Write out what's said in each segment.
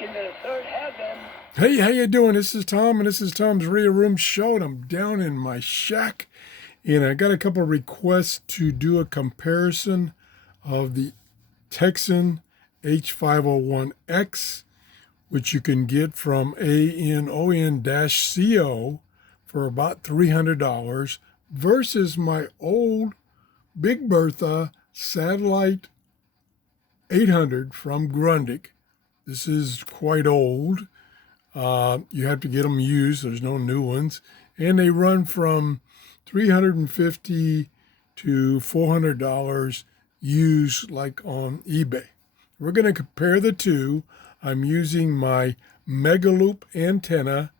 into the third heaven. Hey, how you doing? This is Tom, and this is Tom's Radio Room Show, and I'm down in my shack, and I got a couple of requests to do a comparison of the Tecsun H-501x, which you can get from ANON-CO for about $300, versus my old Big Bertha Satellite 800 from Grundig. This is quite old. You have to get them used. There's no new ones. And they run from $350 to $400 used, like on eBay. We're going to compare the two. I'm using my Megaloop antenna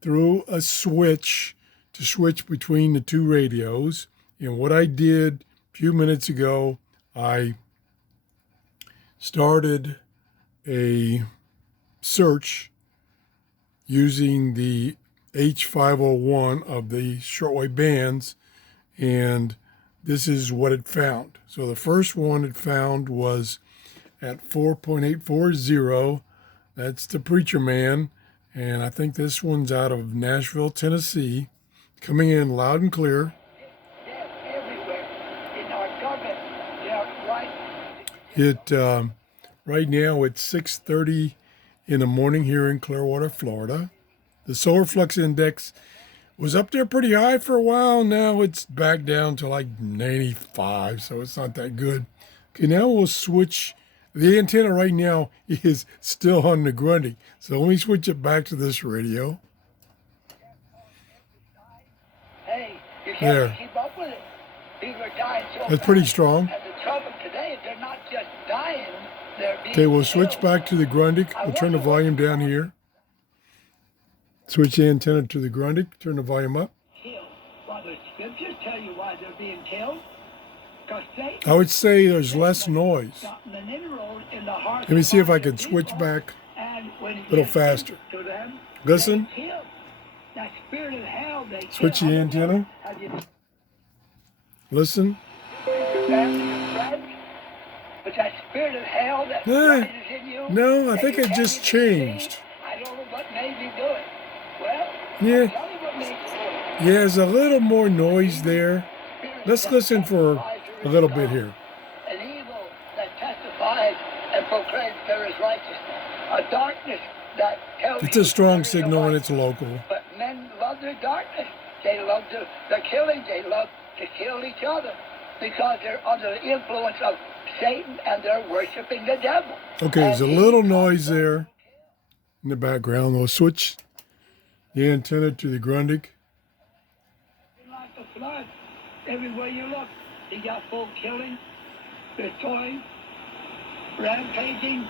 through a switch to switch between the two radios. And what I did a few minutes ago, I started a search using the H501 of the shortwave bands, and this is what it found. So the first one it found was at 4.840. That's the Preacher Man, and I think this one's out of Nashville, Tennessee, coming in loud and clear. Everywhere in our government, they're right. It right now it's 6:30 in the morning here in Clearwater, Florida. The solar flux index was up there pretty high for a while. Now it's back down to like 95, so it's not that good. Okay, now we'll switch. The antenna right now is still on the Grundig, so let me switch it back to this radio. Hey, you There. can't keep up with it. People are dying so That's pretty fast. strong. And the trouble today is they're not just dying, they're being Okay, we'll switch killed. back to the Grundig. We'll turn the volume down here. Switch the antenna to the Grundig, turn the volume up. Killed. Well, the scriptures tell you why they're being killed. Because Satan I would say there's less noise. gotten an inroad in the hearts Let me see of if I the can switch people, back and when it a little gets faster. to them, Listen. they kill. That spirit of hell, they Switch kill. the antenna. Have you Listen. your family and friends? But that spirit of hell that Nah. rises in you. No, I that think you it can't just even see, changed. I don't know what made me do it. Well, Yeah. I'll tell you what made me do it. Yeah, there's a little more noise there. Spirit Let's that listen for testifies there a is little God. bit here. An evil that testifies and proclaims there is righteousness. A darkness that tells It's you a strong there is a signal and light. it's local. But men love their darkness. They love the killing. They love to kill each other because they're under the influence of Satan and they're worshiping the devil. Okay, there's a And little noise there in the background. We'll switch the antenna to the Grundig. like a flood, everywhere you look, you got folk killing, destroying, rampaging,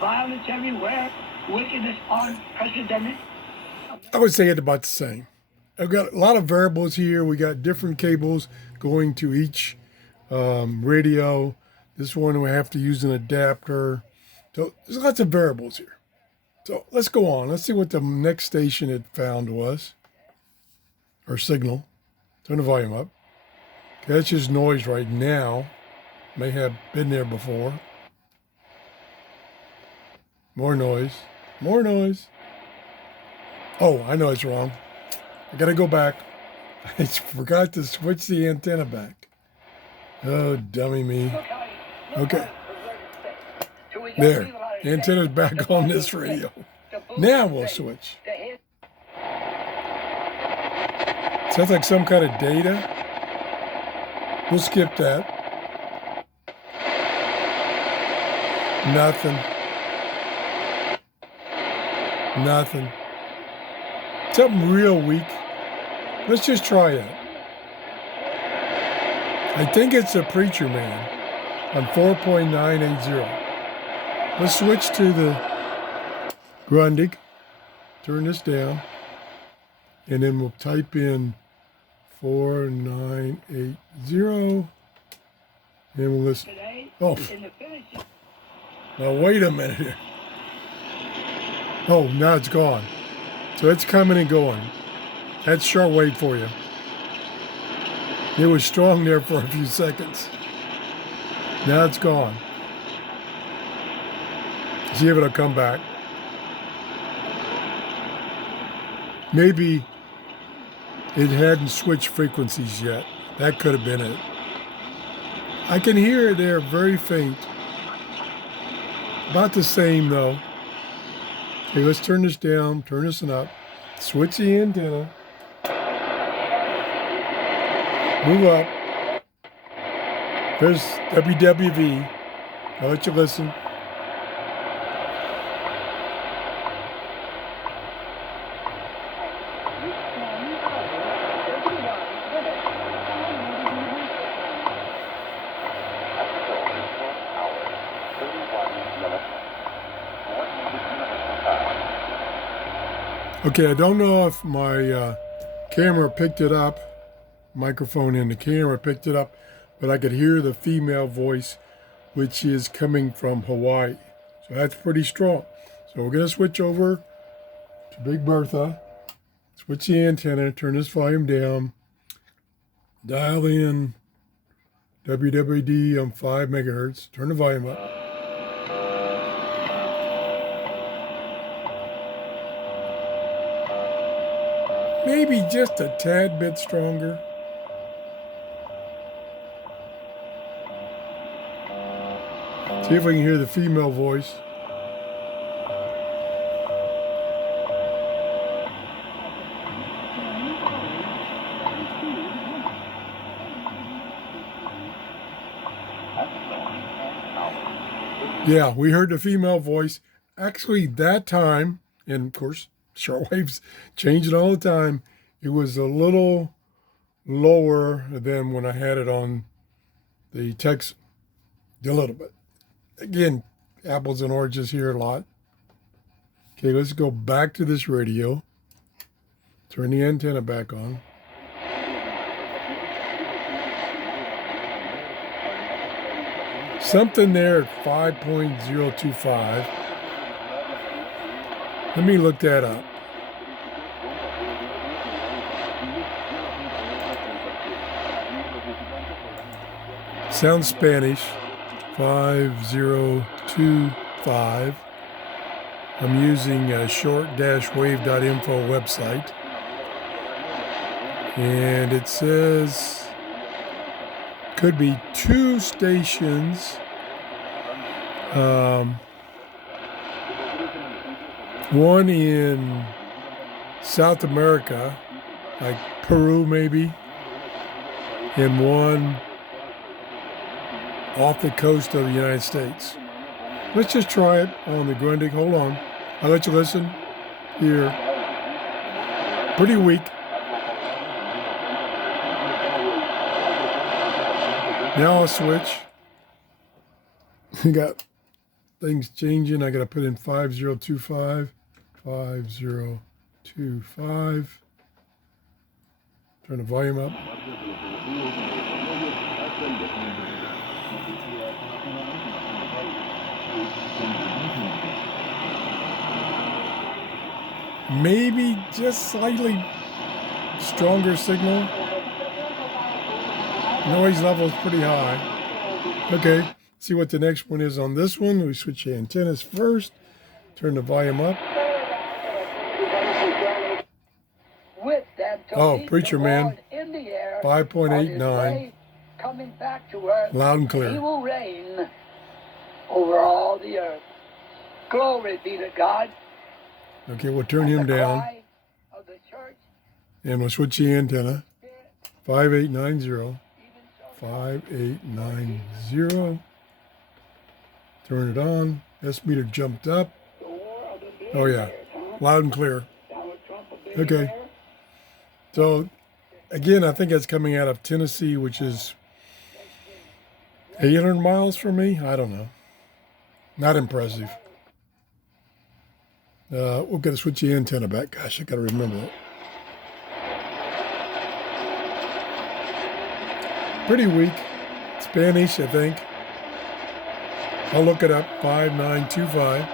violence everywhere, wickedness unprecedented. I would say it's about the same. I've got a lot of variables here. We got different cables going to each radio. This one we have to use an adapter. So there's lots of variables here. So let's go on. Let's see what the next station it found was. Or signal. Turn the volume up. Okay, that's just noise right now. May have been there before. More noise. More noise. Oh, I know it's wrong. I gotta go back. I forgot to switch the antenna back. Oh, dummy me. Okay. There. The antenna's back on this radio. Now we'll switch. Sounds like some kind of data. We'll skip that. Nothing. Nothing. Something real weak. Let's just try it. I think it's a Preacher Man on 4.980. Let's switch to the Grundig. Turn this down. And then we'll type in 4980. And we'll listen. Oh, now wait a minute here. Oh, now it's gone. So it's coming and going. That's shortwave for you. It was strong there for a few seconds. Now it's gone. See if it'll come back. Maybe it hadn't switched frequencies yet. That could have been it. I can hear it there very faint. About the same though. Okay, let's turn this down, turn this up. Switch the antenna. Move up. There's WWV. I'll let you listen. Okay, I don't know if my camera picked it up, microphone in the camera picked it up, but I could hear the female voice, which is coming from Hawaii. So that's pretty strong. So we're going to switch over to Big Bertha, switch the antenna, turn this volume down, dial in WWD on 5 megahertz, turn the volume up. Maybe just a tad bit stronger. See if we can hear the female voice. Yeah, we heard the female voice. Actually, that time, and of course, shortwaves changing all the time, it was a little lower than when I had it on the Tecsun. A little bit. Again, apples and oranges here a lot. Okay, let's go back to this radio. Turn the antenna back on. Something there at 5.025. Let me look that up. Sounds Spanish. 5025. I'm using a short-wave.info website. And it says could be 2 stations. One in South America, like Peru maybe, and one off the coast of the United States. Let's just try it on the Grundig. Hold on. I'll let you listen here. Pretty weak. Now I'll switch. You got things changing. I got to put in 5025. 5025. Turn the volume up. Maybe just slightly stronger signal. Noise level is pretty high. Okay, see what the next one is on this one. We switch the antennas first. Turn the volume up. Oh, Preacher Man. 5.89. Coming back to earth. Loud and clear. He will reign over all the earth. Glory be to God. Okay, we'll turn him down. And we'll switch the antenna. 5890. 5890. Turn it on. S meter jumped up. Oh yeah, loud and clear. Okay. So again, I think that's coming out of Tennessee, which is 800 miles from me. I don't know. Not impressive. We're going to switch the antenna back. Gosh, I got to remember that. Pretty weak. Spanish, I think. I'll look it up. 5925.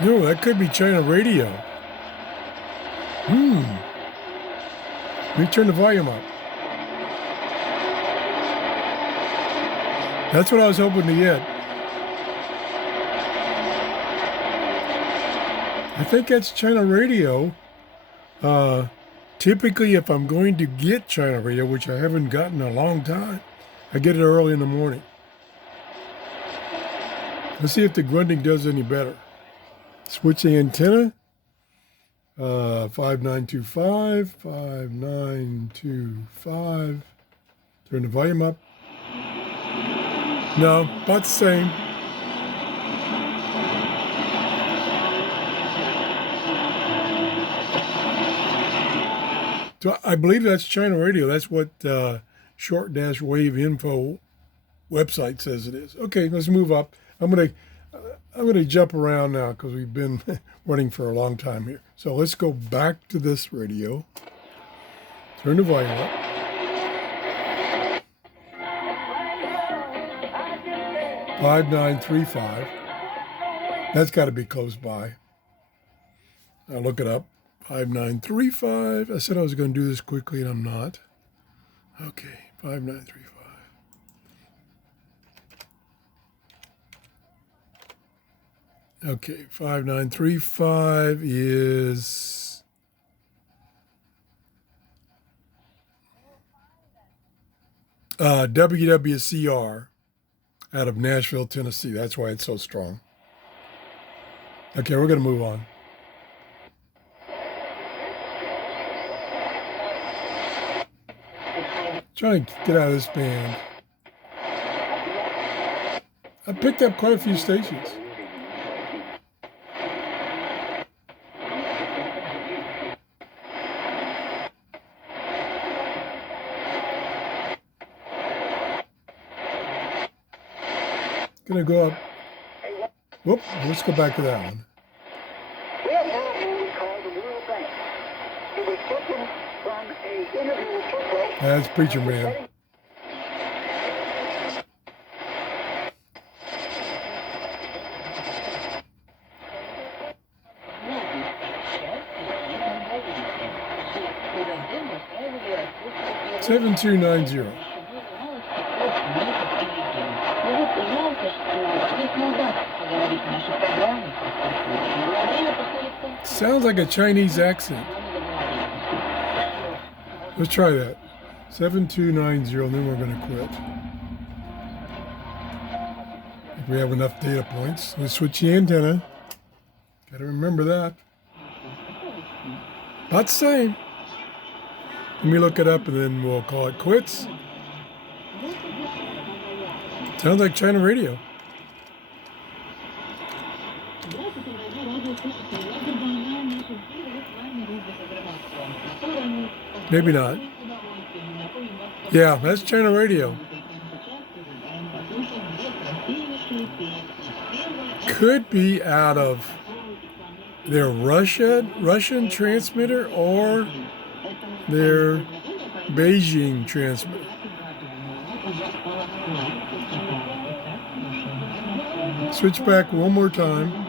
No, that could be China radio. Let me turn the volume up. That's what I was hoping to get. I think that's China radio. Typically, if I'm going to get China radio, which I haven't gotten in a long time, I get it early in the morning. Let's see if the Grundig does any better. Switch the antenna. 5925, 5925. Turn the volume up. No, about the same. So I believe that's China radio. That's what short-wave info website says it is. Okay, let's move up. I'm gonna jump around now because we've been running for a long time here. So let's go back to this radio. Turn the volume up. $5935. That's got to be close by. I'll look it up. 5935. I said I was going to do this quickly, and I'm not. Okay, 5935. Okay, 5935 is WWCR out of Nashville, Tennessee. That's why it's so strong. Okay, we're going to move on. Trying to get out of this band. I picked up quite a few stations. Gonna go up. Whoop, let's go back to that one. We have now what we call the World Bank. It was taken from an interview with shortwave. That's Preacher Man. $7290. Sounds like a Chinese accent. Let's try that. 7290, and then we're going to quit. If we have enough data points. Let's switch the antenna. Got to remember that. About the same. Let me look it up, and then we'll call it quits. Sounds like China radio. Maybe not. Yeah, that's China radio. Could be out of their Russian transmitter or their Beijing transmitter. Switch back one more time.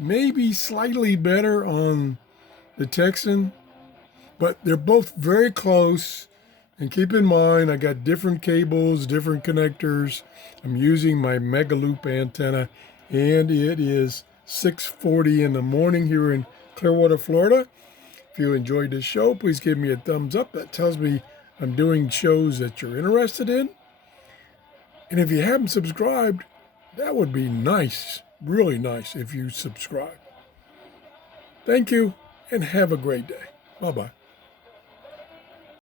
Maybe slightly better on the Tecsun, but they're both very close. And keep in mind, I got different cables, different connectors. I'm using my Mega Loop antenna, and it is 6:40 in the morning here in Clearwater, Florida. If you enjoyed this show, please give me a thumbs up. That tells me I'm doing shows that you're interested in. And if you haven't subscribed, that would be nice, really nice if you subscribe. Thank you, and have a great day. Bye-bye.